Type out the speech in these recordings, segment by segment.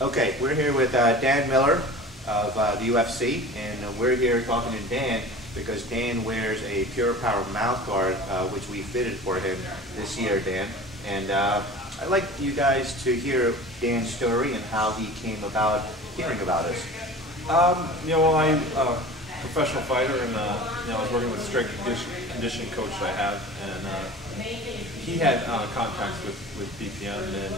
Okay, we're here with Dan Miller of the UFC, and we're here talking to Dan because Dan wears a Pure Power mouth guard, which we fitted for him this year, Dan. And I'd like you guys to hear Dan's story and how he came about hearing about us. I'm a professional fighter, and I was working with a strength conditioning coach that I have, and he had contacts with BPM, and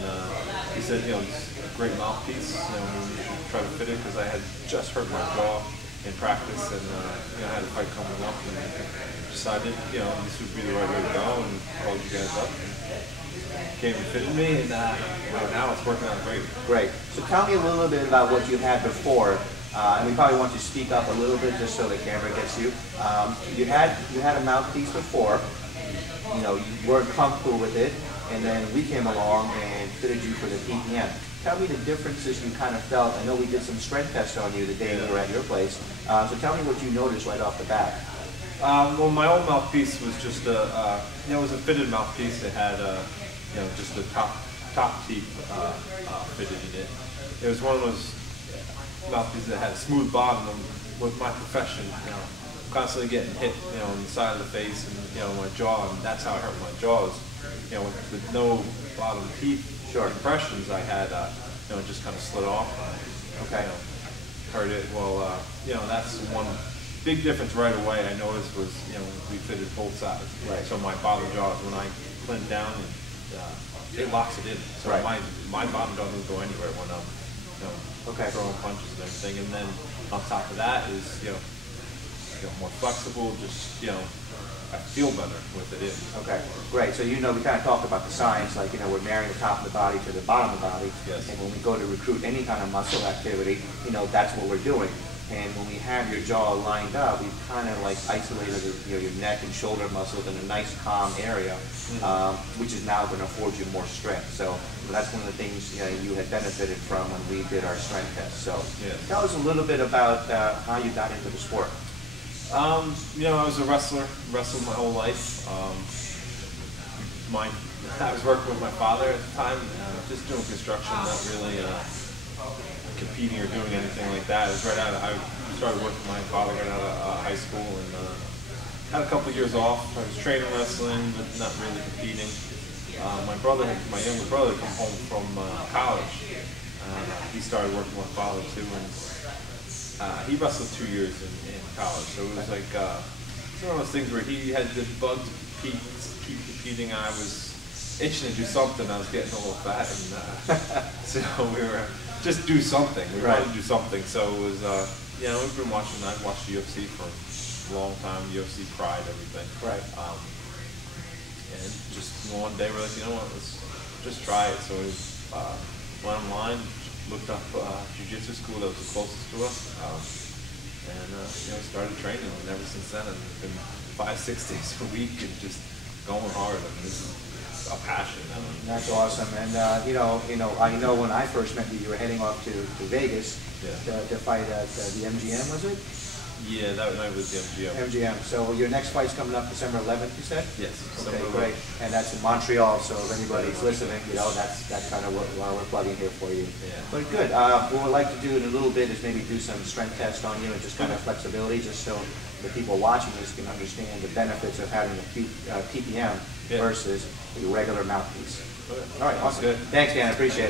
he said, it's a great mouthpiece, you should try to fit it, because I had just hurt my jaw in practice, and I had a fight coming up, and decided, this would be the right way to go, and called you guys up, and came and fitted me, and right now it's working out great. Great. So tell me a little bit about what you had before. And we probably want you to speak up a little bit just so the camera gets you. You had a mouthpiece before. You weren't comfortable with it, and then we came along and fitted you for the PPM. Tell me the differences you kind of felt. I know we did some strength tests on you the day we were at your place. So tell me what you noticed right off the bat. Well, my old mouthpiece was just it was a fitted mouthpiece. It had just the top teeth fitted in it. It was one of those mouthpiece that had a smooth bottom. And with my profession, constantly getting hit, on the side of the face and my jaw, and that's how I hurt my jaws. With no bottom teeth impressions, I had it just kind of slid off. Okay. Hurt it. Well, that's one big difference right away I noticed was we fitted both sides. Right. So my bottom jaw, when I cleanse down, it locks it in. So my bottom jaw doesn't go anywhere when I'm throwing punches and everything, and then on top of that is more flexible. Just I feel better with it in. Okay, great. So we kind of talked about the science, like we're marrying the top of the body to the bottom of the body. Yes. And when we go to recruit any kind of muscle activity, that's what we're doing. And when we have your jaw lined up, we've kind of like isolated your neck and shoulder muscles in a nice calm area, which is now going to afford you more strength. So that's one of the things you had benefited from when we did our strength test. So tell us a little bit about how you got into the sport. I was a wrestler, wrestled my whole life. I was working with my father at the time, just doing construction, not really competing or doing anything like that. It was I started working with my father right out of high school, and had a couple of years off. I was training wrestling, but not really competing. My younger brother, come home from college. He started working with my father too, and he wrestled 2 years in college. So it was like it's one of those things where he had the bug to keep competing. I was itching to do something. I was getting a little fat, and so we were just do something. We wanted to do something. So it was we've been watching. I've watched the UFC for a long time. UFC Pride, everything. Right. And just one day we're like, let's just try it. So we went online, looked up jiu-jitsu school that was the closest to us, and started training. And ever since then, I've been 5-6 days a week and just going hard. I mean, this is a passion. That's awesome. And I know when I first met you, you were heading off to Vegas to fight at the MGM, was it? Yeah, that night was the MGM. MGM. So your next fight's coming up December 11th, you said? Yes. Okay, great. And that's in Montreal. So if anybody's listening, that's kind of what we're plugging here for you. Yeah. But good. What we'd like to do in a little bit is maybe do some strength tests on you and just kind of flexibility, just so the people watching this can understand the benefits of having a PPM versus a regular mouthpiece. Okay. All right, awesome. Good. Thanks, Dan. I appreciate it.